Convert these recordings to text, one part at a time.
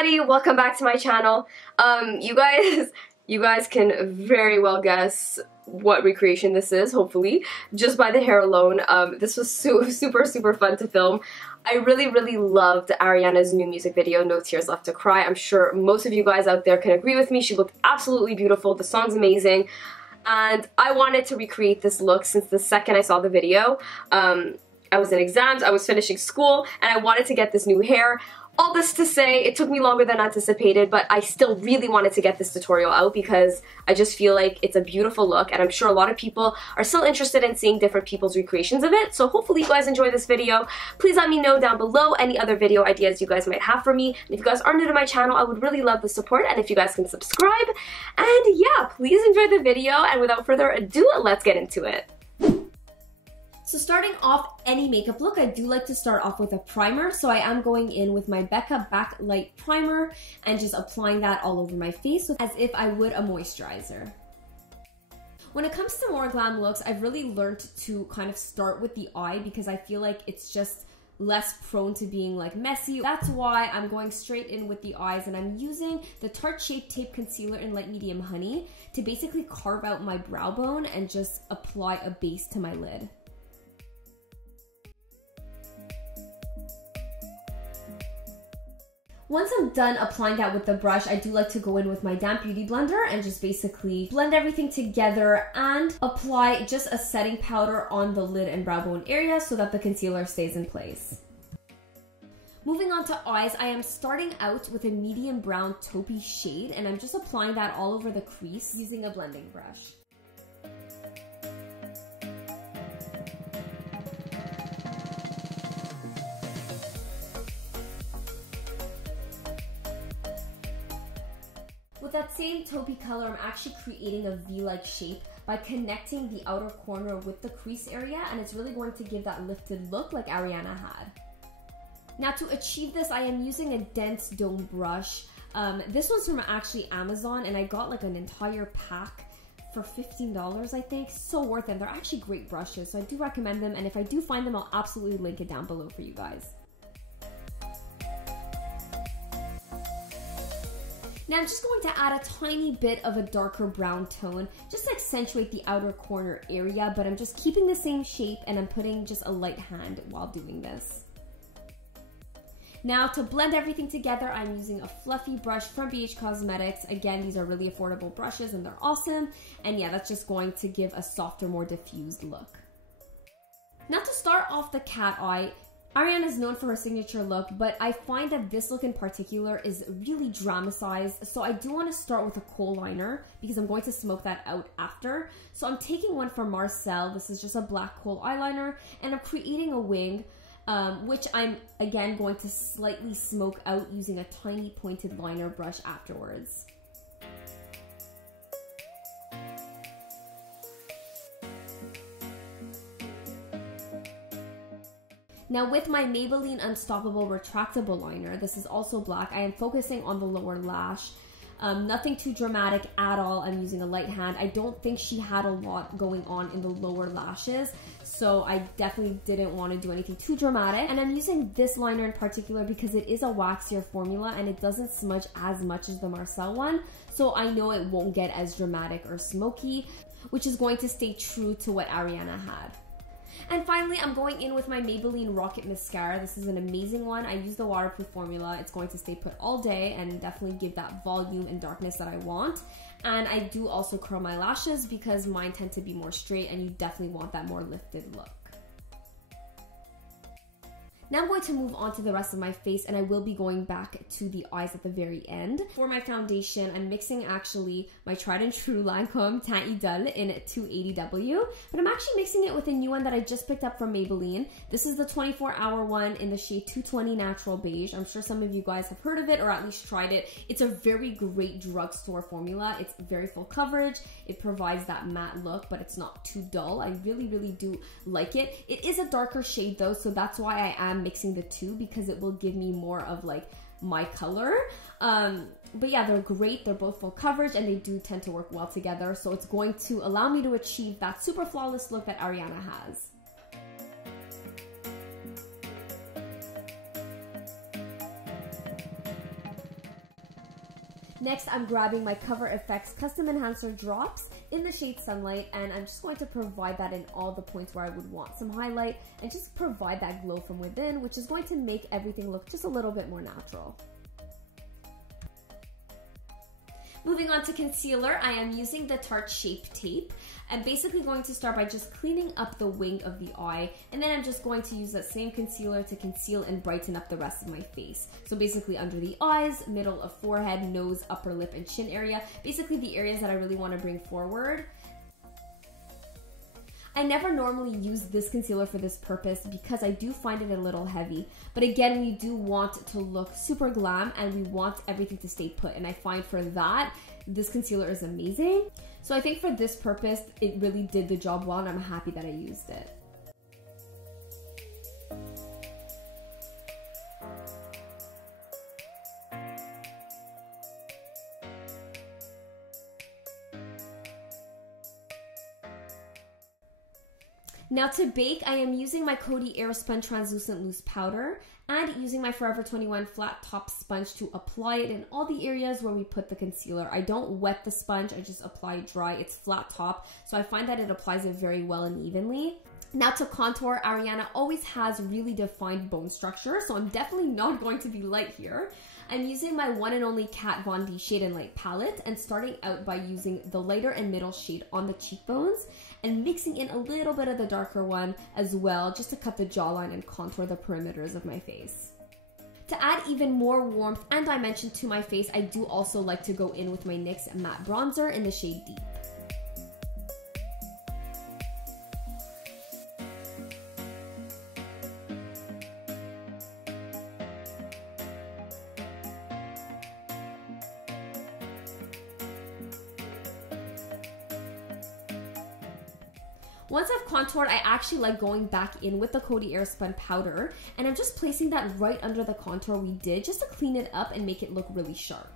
everybody, welcome back to my channel. You guys can very well guess what recreation this is, hopefully, just by the hair alone. This was super fun to film. I really loved Ariana's new music video, No Tears Left to Cry. I'm sure most of you guys out there can agree with me. She looked absolutely beautiful. The song's amazing. And I wanted to recreate this look since the second I saw the video. I was in exams, I was finishing school, and I wanted to get this new hair. All this to say, it took me longer than anticipated, but I still really wanted to get this tutorial out because I just feel like it's a beautiful look, and I'm sure a lot of people are still interested in seeing different people's recreations of it. So hopefully you guys enjoy this video. Please let me know down below any other video ideas you guys might have for me. And if you guys are new to my channel, I would really love the support, and if you guys can subscribe. And yeah, please enjoy the video, and without further ado, let's get into it. So starting off any makeup look, I do like to start off with a primer. So I am going in with my Becca Backlight Primer and just applying that all over my face as if I would a moisturizer. When it comes to more glam looks, I've really learned to kind of start with the eye because I feel like it's just less prone to being like messy. That's why I'm going straight in with the eyes, and I'm using the Tarte Shape Tape Concealer in Light Medium Honey to basically carve out my brow bone and just apply a base to my lid. Once I'm done applying that with the brush, I do like to go in with my damp beauty blender and just basically blend everything together and apply just a setting powder on the lid and brow bone area so that the concealer stays in place. Moving on to eyes, I am starting out with a medium brown taupey shade, and I'm just applying that all over the crease using a blending brush. With that same taupey color, I'm actually creating a V-like shape by connecting the outer corner with the crease area, and it's really going to give that lifted look like Ariana had. Now to achieve this, I am using a dense dome brush. This one's from actually Amazon, and I got like an entire pack for $15, I think. So worth it. They're actually great brushes, so I do recommend them, and if I do find them, I'll absolutely link it down below for you guys. Now I'm just going to add a tiny bit of a darker brown tone just to accentuate the outer corner area, but I'm just keeping the same shape and I'm putting just a light hand while doing this. Now to blend everything together, I'm using a fluffy brush from BH Cosmetics. Again, these are really affordable brushes and they're awesome. And yeah, that's just going to give a softer, more diffused look. Now to start off the cat eye, Ariana is known for her signature look, but I find that this look in particular is really dramatized, so I do want to start with a kohl liner because I'm going to smoke that out after. So I'm taking one from Marcelle. This is just a black kohl eyeliner, and I'm creating a wing, which I'm again going to slightly smoke out using a tiny pointed liner brush afterwards. Now with my Maybelline Unstoppable Retractable Liner, this is also black, I am focusing on the lower lash. Nothing too dramatic at all. I'm using a light hand. I don't think she had a lot going on in the lower lashes, so I definitely didn't want to do anything too dramatic. And I'm using this liner in particular because it is a waxier formula and it doesn't smudge as much as the Marcelle one, so I know it won't get as dramatic or smoky, which is going to stay true to what Ariana had. And finally, I'm going in with my Maybelline Rocket Mascara. This is an amazing one. I use the waterproof formula. It's going to stay put all day and definitely give that volume and darkness that I want. And I do also curl my lashes because mine tend to be more straight and you definitely want that more lifted look. Now I'm going to move on to the rest of my face, and I will be going back to the eyes at the very end. For my foundation, I'm mixing actually my tried and true Lancome Teint Idole in 280W, but I'm actually mixing it with a new one that I just picked up from Maybelline. This is the 24-hour one in the shade 220 Natural Beige. I'm sure some of you guys have heard of it or at least tried it. It's a very great drugstore formula. It's very full coverage. It provides that matte look, but it's not too dull. I really do like it. It is a darker shade though, so that's why I am mixing the two, because it will give me more of like my color. But yeah, they're great. They're both full coverage and they do tend to work well together. So it's going to allow me to achieve that super flawless look that Ariana has. Next, I'm grabbing my Cover FX Custom Enhancer Drops in the shade Sunlight, and I'm just going to provide that in all the points where I would want some highlight and just provide that glow from within, which is going to make everything look just a little bit more natural. Moving on to concealer, I am using the Tarte Shape Tape. I'm basically going to start by just cleaning up the wing of the eye, and then I'm just going to use that same concealer to conceal and brighten up the rest of my face. So basically under the eyes, middle of forehead, nose, upper lip, and chin area, basically the areas that I really want to bring forward. I never normally use this concealer for this purpose because I do find it a little heavy. But again, we do want to look super glam and we want everything to stay put. And I find for that, this concealer is amazing. So I think for this purpose, it really did the job well and I'm happy that I used it. Now to bake, I am using my Cody Airspun Translucent Loose Powder and using my Forever 21 flat top sponge to apply it in all the areas where we put the concealer. I don't wet the sponge, I just apply it dry. It's flat top, so I find that it applies it very well and evenly. Now to contour, Ariana always has really defined bone structure, so I'm definitely not going to be light here. I'm using my one and only Kat Von D Shade and Light palette and starting out by using the lighter and middle shade on the cheekbones and mixing in a little bit of the darker one as well, just to cut the jawline and contour the perimeters of my face. To add even more warmth and dimension to my face, I do also like to go in with my NYX Matte Bronzer in the shade Deep. Once I've contoured, I actually like going back in with the Cody Airspun powder, and I'm just placing that right under the contour we did just to clean it up and make it look really sharp.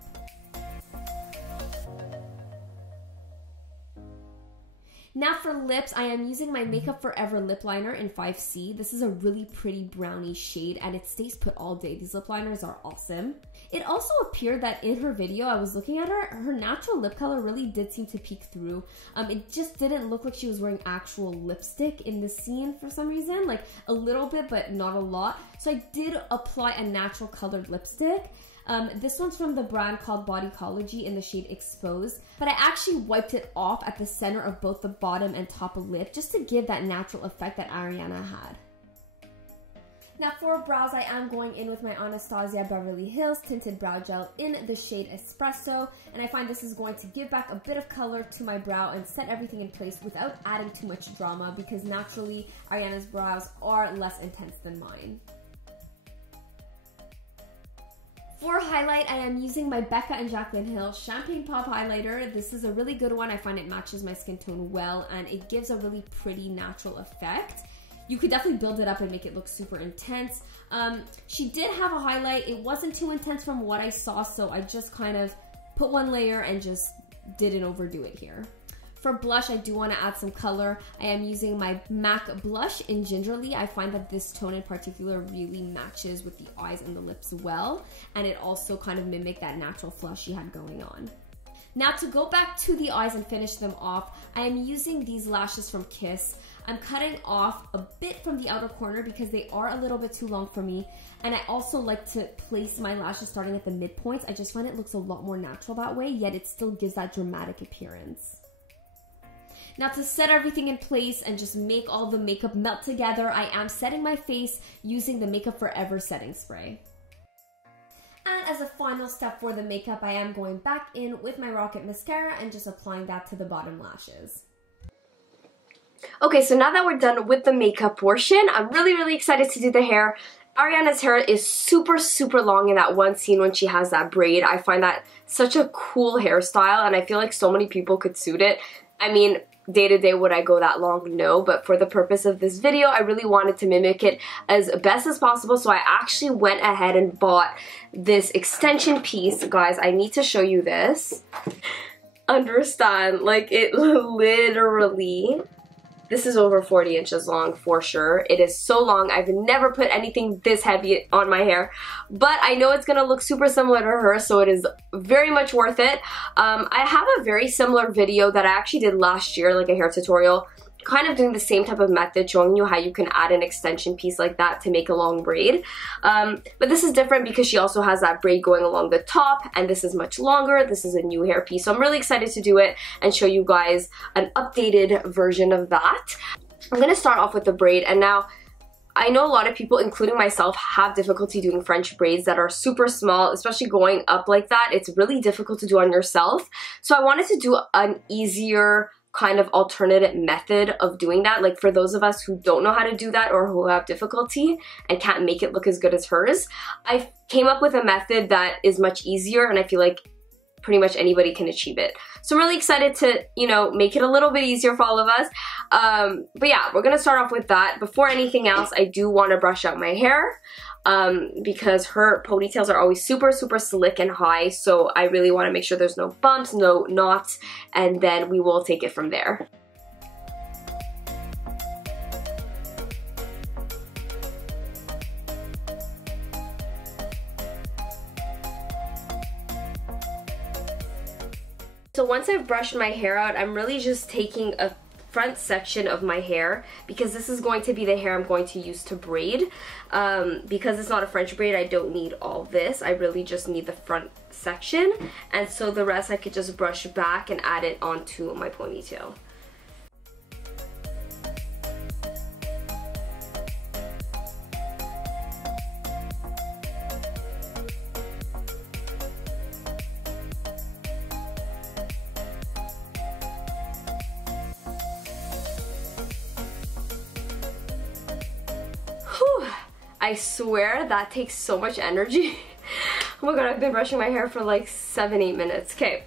Now for lips, I am using my Makeup Forever lip liner in 5C. This is a really pretty brownie shade and it stays put all day. These lip liners are awesome. It also appeared that in her video, I was looking at her natural lip color really did seem to peek through. It just didn't look like she was wearing actual lipstick in the scene for some reason, like a little bit, but not a lot. So I did apply a natural colored lipstick. This one's from the brand called Bodycology in the shade Exposed, but I actually wiped it off at the center of both the bottom and top of lip just to give that natural effect that Ariana had. Now for brows, I am going in with my Anastasia Beverly Hills Tinted Brow Gel in the shade Espresso, and I find this is going to give back a bit of color to my brow and set everything in place without adding too much drama because naturally Ariana's brows are less intense than mine. For highlight, I am using my Becca and Jaclyn Hill Champagne Pop Highlighter. This is a really good one. I find it matches my skin tone well and it gives a really pretty natural effect. You could definitely build it up and make it look super intense. She did have a highlight. It wasn't too intense from what I saw, so I just kind of put one layer and just didn't overdo it here. For blush, I do want to add some color. I am using my MAC blush in Gingerly. I find that this tone in particular really matches with the eyes and the lips well, and it also kind of mimicked that natural flush she had going on. Now to go back to the eyes and finish them off, I am using these lashes from Kiss. I'm cutting off a bit from the outer corner because they are a little bit too long for me, and I also like to place my lashes starting at the midpoints. I just find it looks a lot more natural that way, yet it still gives that dramatic appearance. Now to set everything in place and just make all the makeup melt together, I am setting my face using the Makeup Forever setting spray. And as a final step for the makeup, I am going back in with my Rocket Mascara and just applying that to the bottom lashes. Okay, so now that we're done with the makeup portion, I'm really excited to do the hair. Ariana's hair is super long in that one scene when she has that braid. I find that such a cool hairstyle and I feel like so many people could suit it. I mean, day to day would I go that long? No, but for the purpose of this video, I really wanted to mimic it as best as possible, so I actually went ahead and bought this extension piece. Guys, I need to show you this. Understand, like it literally This is over 40 inches long for sure. It is so long. I've never put anything this heavy on my hair, but I know it's gonna look super similar to her, so it is very much worth it. I have a very similar video that I actually did last year, like a hair tutorial, kind of doing the same type of method, showing you how you can add an extension piece like that to make a long braid. But this is different because she also has that braid going along the top, and this is much longer. This is a new hair piece, so I'm really excited to do it and show you guys an updated version of that. I'm gonna start off with the braid, and now I know a lot of people, including myself, have difficulty doing French braids that are super small, especially going up like that. It's really difficult to do on yourself. So I wanted to do an easier kind of alternative method of doing that, like for those of us who don't know how to do that or who have difficulty and can't make it look as good as hers. I came up with a method that is much easier, and I feel like pretty much anybody can achieve it. So I'm really excited to, you know, make it a little bit easier for all of us. But yeah, we're gonna start off with that. Before anything else, I do want to brush out my hair because her ponytails are always super slick and high, so I really want to make sure there's no bumps, no knots, and then we will take it from there. So once I've brushed my hair out, I'm really just taking a front section of my hair, because this is going to be the hair I'm going to use to braid. Because it's not a French braid, I don't need all this. I really just need the front section, and so the rest I could just brush back and add it onto my ponytail. I swear that takes so much energy. Oh my god, I've been brushing my hair for like 7-8 minutes. Okay,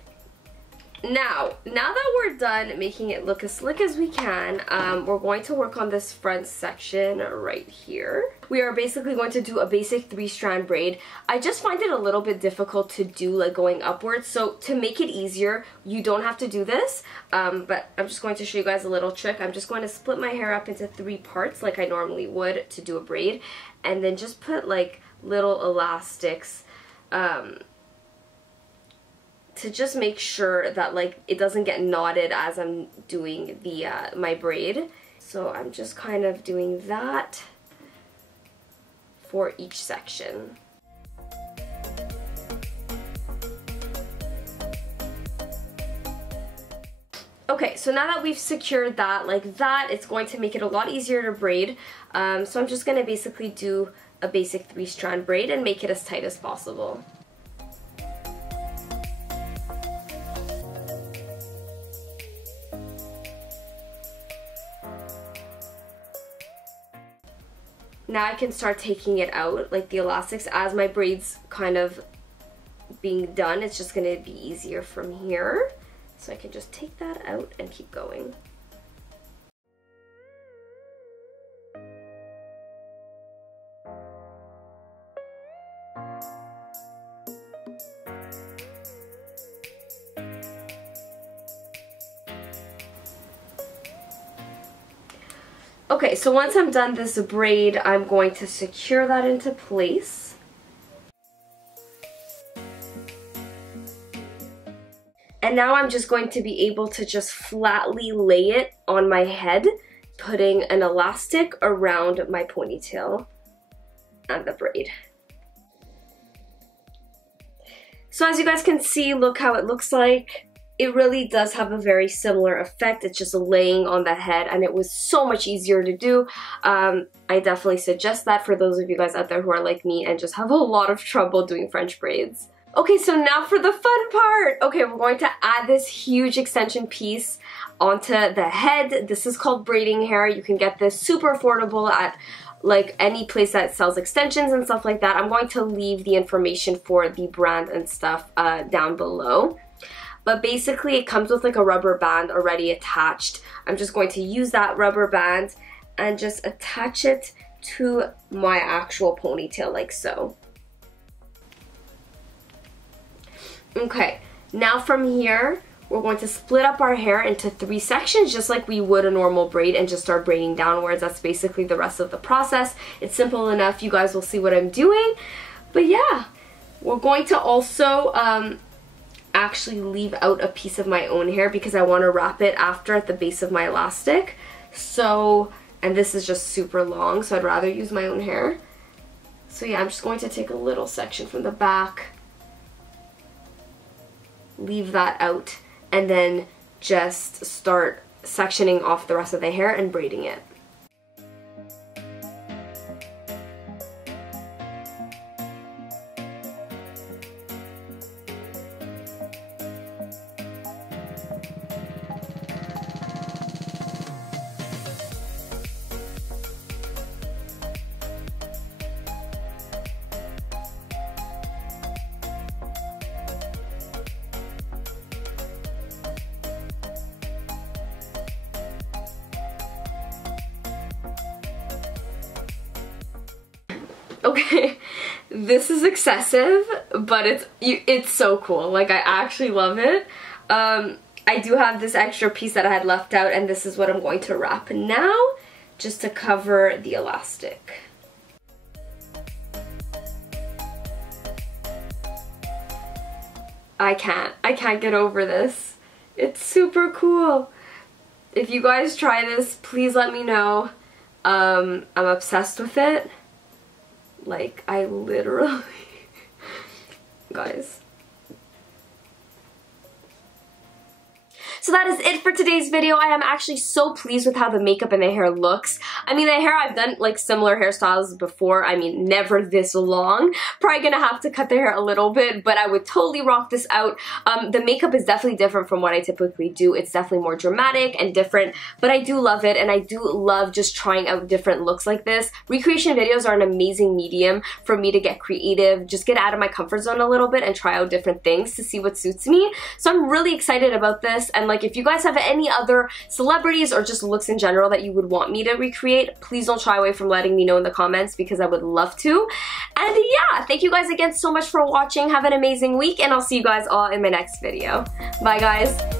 now that we're done making it look as slick as we can, we're going to work on this front section right here. We are basically going to do a basic 3-strand braid. I just find it a little bit difficult to do, like going upwards, so to make it easier, you don't have to do this, but I'm just going to show you guys a little trick. I'm just going to split my hair up into 3 parts like I normally would to do a braid, and then just put like little elastics to just make sure that like it doesn't get knotted as I'm doing the my braid. So I'm just kind of doing that for each section. Okay, so now that we've secured that like that, it's going to make it a lot easier to braid. So I'm just going to basically do a basic 3-strand braid and make it as tight as possible. Now I can start taking it out, like the elastics, as my braid's kind of being done. It's just going to be easier from here. So I can just take that out and keep going. Okay, so once I'm done this braid, I'm going to secure that into place. And now I'm just going to be able to just flatly lay it on my head, putting an elastic around my ponytail and the braid. So as you guys can see, look how it looks like. It really does have a very similar effect. It's just laying on the head, and it was so much easier to do. I definitely suggest that for those of you guys out there who are like me and just have a lot of trouble doing French braids. Okay, so now for the fun part. Okay, we're going to add this huge extension piece onto the head. This is called braiding hair. You can get this super affordable at like any place that sells extensions and stuff like that. I'm going to leave the information for the brand and stuff down below. But basically it comes with like a rubber band already attached. I'm just going to use that rubber band and just attach it to my actual ponytail like so. Okay, now from here we're going to split up our hair into 3 sections just like we would a normal braid and just start braiding downwards. That's basically the rest of the process. It's simple enough. You guys will see what I'm doing. But yeah, we're going to also actually leave out a piece of my own hair because I want to wrap it after at the base of my elastic. So, and this is just super long, so I'd rather use my own hair. So yeah, I'm just going to take a little section from the back, leave that out, and then just start sectioning off the rest of the hair and braiding it. Okay, this is excessive, but it's so cool. Like, I actually love it. I do have this extra piece that I had left out, and this is what I'm going to wrap now, just to cover the elastic. I can't get over this. It's super cool. If you guys try this, please let me know. I'm obsessed with it. Like, I literally, guys. So that is it for today's video. I am actually so pleased with how the makeup and the hair looks. I mean, the hair, I've done like similar hairstyles before. I mean, never this long. Probably gonna have to cut the hair a little bit, but I would totally rock this out. The makeup is definitely different from what I typically do. It's definitely more dramatic and different, but I do love it, and I do love just trying out different looks like this. Recreation videos are an amazing medium for me to get creative, just get out of my comfort zone a little bit and try out different things to see what suits me. So I'm really excited about this, and like, if you guys have any other celebrities or just looks in general that you would want me to recreate, please don't shy away from letting me know in the comments because I would love to. And yeah, thank you guys again so much for watching. Have an amazing week, and I'll see you guys all in my next video. Bye guys.